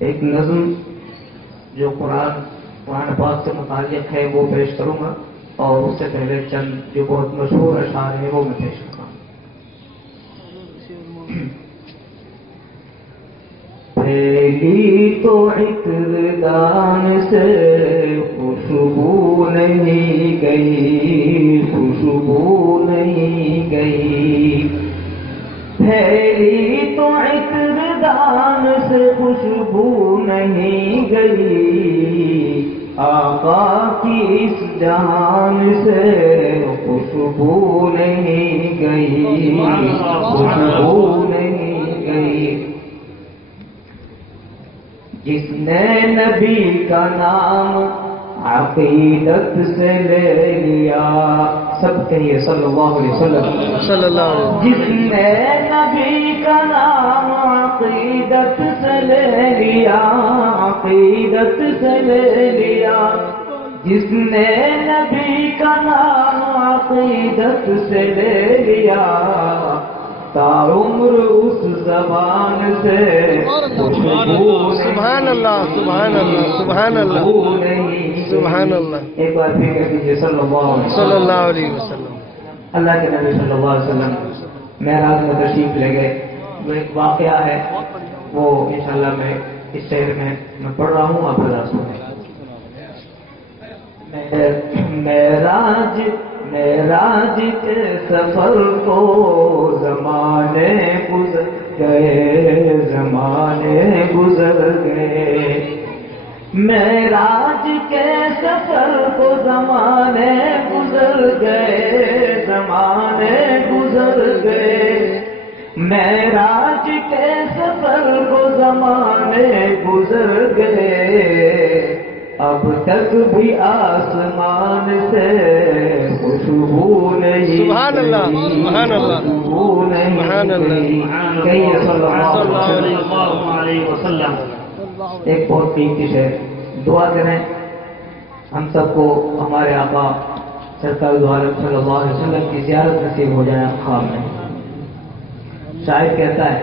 ایک نظم جو قرآن پاک سے متعلق ہے وہ پیش کروں گا، اور اس سے پہلے چند جو بہت مشہور اشعار ہیں وہ میں پیش کروں گا۔ پھیلی تو عطر دان سے خوشبو نہیں گئی، خوشبو نہیں گئی، پھیلی تو عطر دان سے خوشبو نہیں گئی، آقا کی اس جہان سے خوشبو نہیں گئی، خوشبو نہیں گئی۔ جس نے نبی کا نام عقیدت سے لے لیا، سب کہیے صلی اللہ علیہ وسلم، صلی اللہ علیہ وسلم۔ جس نے نبی کا نام عقیدت سے لے لیا، عقیدت سے لے لیا، جس نے نبی کا نام عقیدت سے لے لیا، تا عمر اس زبان سے سبحان اللہ، سبحان اللہ، سبحان اللہ، سبحان اللہ۔ ایک بار پھر کہہ دیجیے صلی اللہ علیہ وسلم، صلی اللہ علیہ وسلم۔ اللہ کے نبی صلی اللہ علیہ وسلم معراج میں تشریف لے گئے۔ وہ ایک واقعہ ہے، وہ انشاءاللہ میں اس شہر میں پڑھ رہا ہوں، آپ حضرات سنیں۔ معراج کے سفر کو زمانے گزر گئے، زمانے گزر گئے، معراج کے سفر کو زمانے گزر گئے، زمانے گزر گئے، معراج کے سفر کو زمانے گزر گئے، اب تک بھی آسمان سے خوشبو نہیں، سبحان اللہ، سبحان اللہ، خوشبو نہیں، سبحان اللہ، کہیے صلی اللہ علیہ وسلم۔ ایک بہت قیمتی شعر، دعا کریں ہم سب کو ہمارے آقا سرکار دو عالم صلی اللہ علیہ وسلم کی زیارت نصیب ہو جائے خواب میں۔ شاعر کہتا ہے،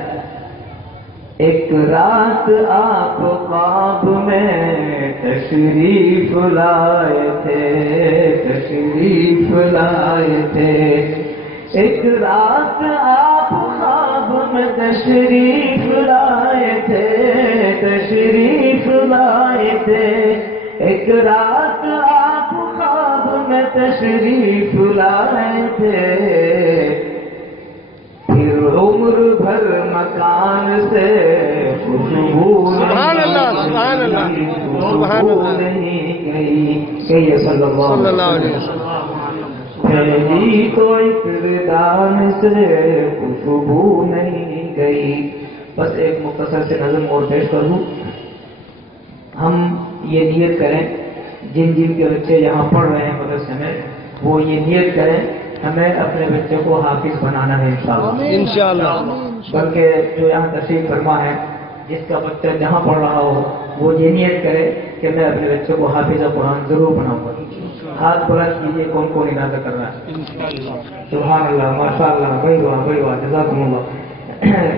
ایک رات آپ خواب میں تشریف لائے تھے، تشریف لائے تھے، ایک رات آپ خواب میں تشریف لائے تھے، تشریف لائے تھے، ایک رات آپ خواب میں تشریف لائے تھے، پھر عمر بھر مکان سے خوشبو سبحان اللہ، سبحان اللہ، سبحان اللہ، نہیں گئی، کہیے صلی اللہ علیہ وسلم۔ پھیلی تو عطر دان سے خوشبو نہیں گئی۔ بس ایک مختصر سے نظم اور پیش کر دوں۔ ہم یہ نیت کریں، جن جن کے بچے یہاں پڑھ رہے ہیں مدرسے میں، وہ یہ نیت کریں ہمیں اپنے بچے کو حافظ بنانا ہے انشاءاللہ، انشاءاللہ۔ بلکہ جو یہاں تشریف فرما ہے، جس کا بچہ جہاں پڑھ رہا ہو، وہ یہ نیت کرے کہ میں اپنے بچے کو حافظ قرآن ضرور بناؤں گا۔ ہاتھ بلند کیجیے، کون کون ارادہ کر رہا ہے؟ سبحان اللہ، ماشاء اللہ، بھائی واہ، بھائی واہ، جزاکم اللہ۔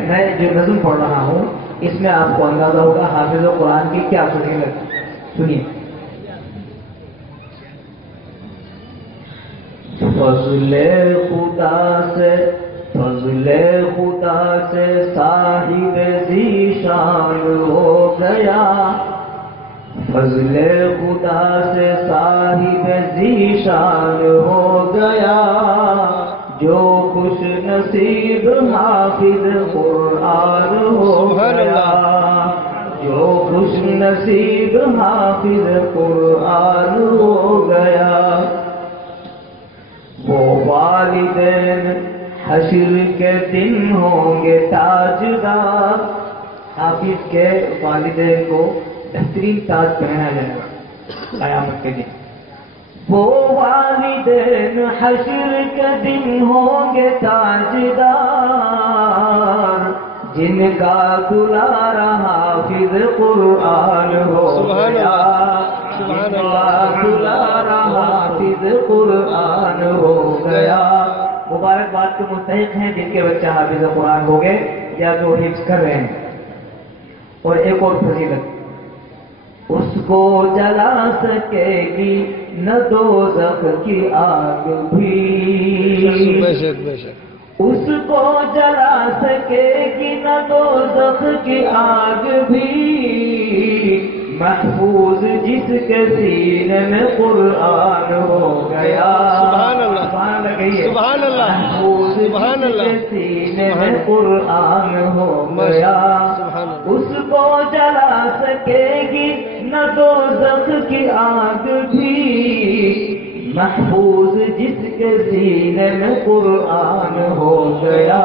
میں جو نظم پڑھ رہا ہوں اس میں آپ کو اندازہ ہوگا حافظ قرآن کی کیا فضیلت۔ سنیے، فضل خدا سے، فضل خدا سے صاحب ذیشان ہو گیا، فضل خدا سے صاحب ذیشان ہو گیا، جو خوش نصیب حافظ قرآن ہو گیا، جو خوش نصیب حافظ قرآن ہو گیا، وہ والدین حشر کے دن ہوں گے تاجدار، حافظ کے والدین کو بہترین تاج پہنایا جائے گا قیامت کے دن، وہ والدین حشر کے دن ہوں گے تاجدار، جن کا دلارا حافظ قرآن ہو گیا، جن کا دلارا حافظ قرآن ہو گیا۔ مبارکباد کے مستحق ہیں جن کے بچے حافظ قرآن ہو گئے یا جو حفظ کر رہے ہیں۔ اور ایک اور فضیلت، اس کو جلا سکے گی نہ دوزخ کی آگ بھی، بے شک بے شک، اس کو جلا سکے گی نہ دوزخ کی آگ بھی، محفوظ جس کے سینے میں قرآن ہو گیا، سبحان اللہ، سبحان اللہ، محفوظ سبحان جس اللہ، کے سینے میں قرآن ہو گیا، سبحان اللہ، اس کو جلا سکے گی نہ دوزخ کی آگ بھی، محفوظ جس کے سینے میں قرآن ہو گیا۔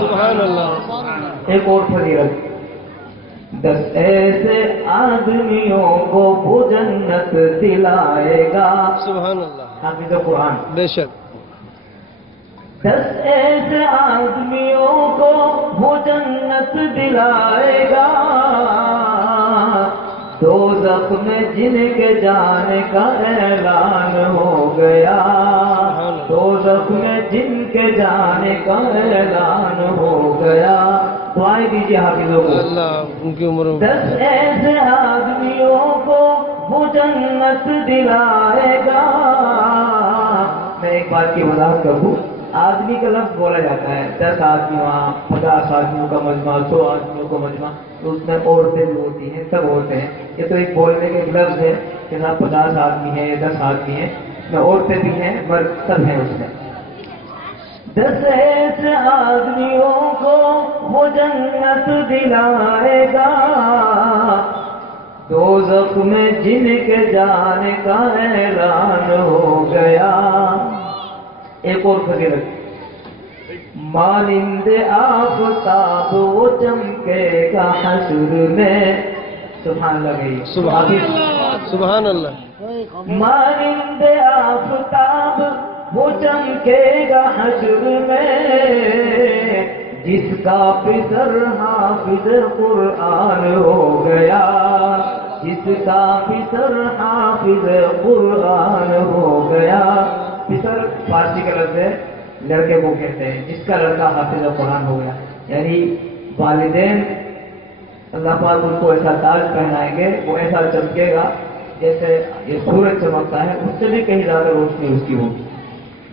سبحان اللہ، ایک اور فضیلت، 10 ایسے آدمیوں کو وہ جنت دلائے گا، سبحان اللہ، حافظ قرآن، بے شک، 10 ایسے آدمیوں کو وہ جنت دلائے گا، دوزخ میں جن کے جانے کا اعلان ہو گیا، دوزخ میں جن کے جانے کا اعلان ہو گیا۔ دعائیں دیجیے حافظوں کو، اللہ ان کی عمر 10 ایسے آدمیوں کو وہ جنت دلائے گا۔ میں ایک بات کی وضاحت کر دوں، آدمی کا لفظ بولا جاتا ہے، 10 آدمی وہاں، 50 آدمیوں کا مجمع، 100 آدمیوں کا مجمع، تو اس میں عورتیں بھی ہوتی ہیں، سب ہوتے ہیں۔ یہ تو ایک بولنے کا ایک لفظ ہے کہ صاحب 50 آدمی ہیں، 10 آدمی ہیں، میں عورتیں بھی ہیں، مرد سب ہیں اس میں۔ 10 ایسے آدمیوں کو وہ جنت دلائے گا، دوزخ میں جن کے جانے کا اعلان ہو گیا۔ ایک اور فضیلت، مانند آفتاب وہ چمکے گا حشر میں، سبحان اللہ گئی، سبحان اللہ، سبحان اللہ، مانند آفتاب وہ چمکے گا حشر میں، جس کا پسر حافظ قرآن ہو گیا، جس کا پسر حافظ قرآن ہو گیا۔ پسر فارسی کا لفظ ہے، لڑکے کو کہتے ہیں جس کا لڑکا حافظ قرآن ہو گیا، یعنی والدین اللہ پاک ان کو ایسا تاج پہنائیں گے، وہ ایسا چمکے گا جیسے یہ سورج چمکتا ہے، اس سے بھی کہیں زیادہ روشنی اس کی ہوگی۔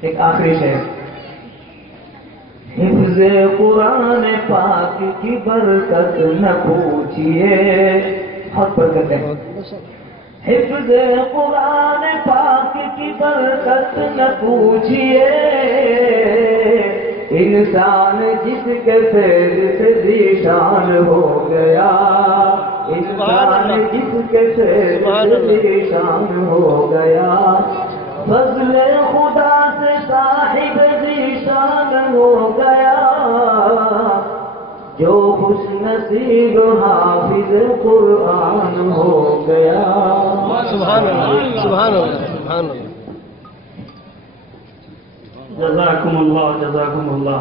ایک آخری شعر، حفظ قرآن پاک کی برکت نہ پوچھئے، بہت برکت ہے، حفظ قرآن پاک کی برکت نہ پوچھئے، انسان جس کے فیض سے ذیشان ہو گیا، انسان جس کے فیض سے ذیشان ہو گیا، فضل خدا سے صاحب ذیشان ہو گیا، جو خوش نصیب حافظ قرآن ہو گیا۔ سبحان اللہ، سبحان اللہ، سبحان اللہ، جزاکم اللہ، جزاکم اللہ۔